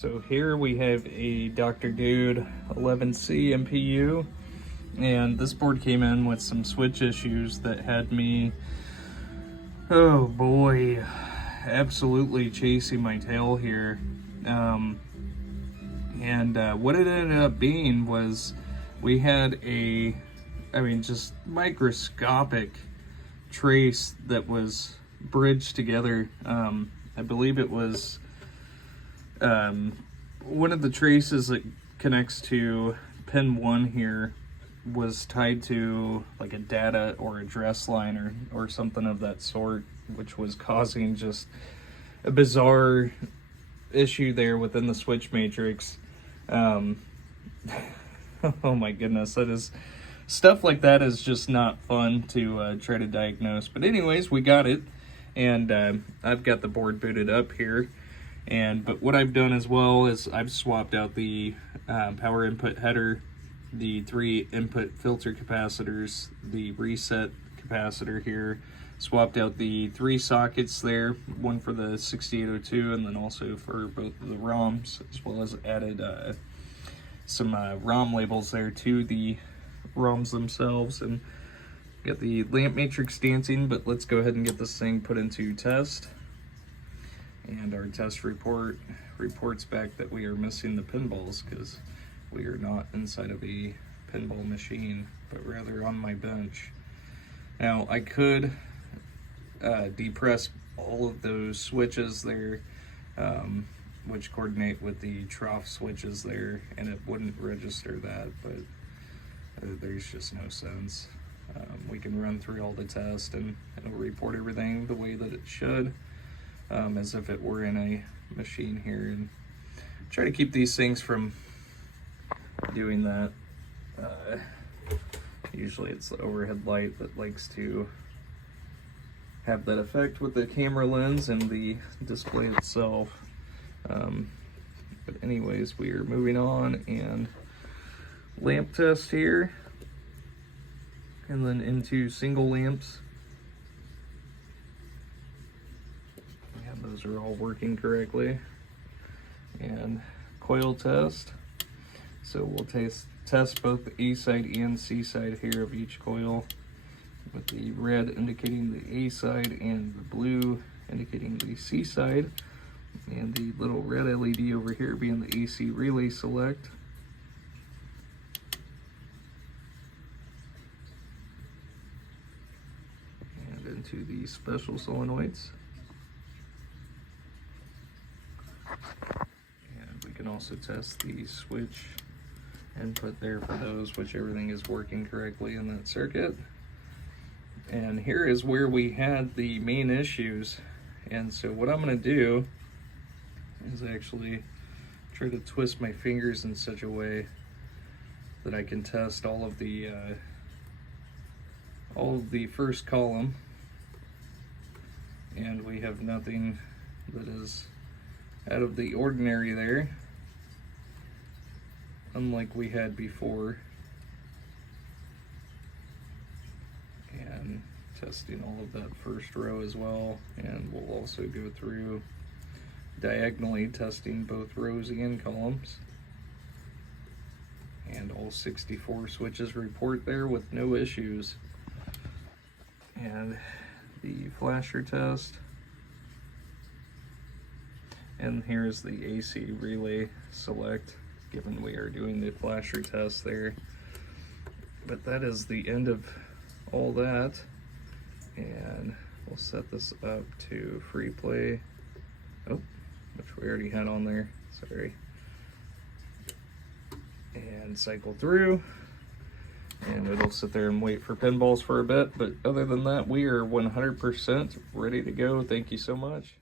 So here we have a Dr. Dude 11C MPU, and this board came in with some switch issues that had me, oh boy, absolutely chasing my tail here. What it ended up being was we had just microscopic trace that was bridged together. I believe it was one of the traces that connects to pin 1 here was tied to like a data or address line or something of that sort, which was causing just a bizarre issue there within the switch matrix. Oh my goodness, that is stuff like that is just not fun to try to diagnose. But anyways, we got it, and I've got the board booted up here. But what I've done as well is I've swapped out the power input header, the 3 input filter capacitors, the reset capacitor here, swapped out the 3 sockets there, one for the 6802 and then also for both of the ROMs, as well as added some ROM labels there to the ROMs themselves, and got the lamp matrix dancing. But let's go ahead and get this thing put into test. And our test report reports back that we are missing the pinballs because we are not inside of a pinball machine, but rather on my bench. Now, I could depress all of those switches there, which coordinate with the trough switches there, and it wouldn't register that, but there's just no sense. We can run through all the tests and it'll report everything the way that it should. As if it were in a machine here, and try to keep these things from doing that. Usually it's the overhead light that likes to have that effect with the camera lens and the display itself. But anyways, we are moving on, and lamp test here, and then into single lamps. Those are all working correctly. And coil test. So we'll test both the A side and C side here of each coil, with the red indicating the A side and the blue indicating the C side, and the little red LED over here being the AC relay select. And into the special solenoids. And we can also test the switch input there for those, which everything is working correctly in that circuit. And here is where we had the main issues. And so what I'm going to do is actually try to twist my fingers in such a way that I can test all of the first column, and we have nothing that is out of the ordinary there, unlike we had before. And testing all of that first row as well, and we'll also go through diagonally testing both rows and columns. And all 64 switches report there with no issues. And the flasher test. And here's the AC relay select, given we are doing the flasher test there. But that is the end of all that. And we'll set this up to free play. Oh, which we already had on there, sorry. And cycle through. And it'll sit there and wait for pinballs for a bit. But other than that, we are 100% ready to go. Thank you so much.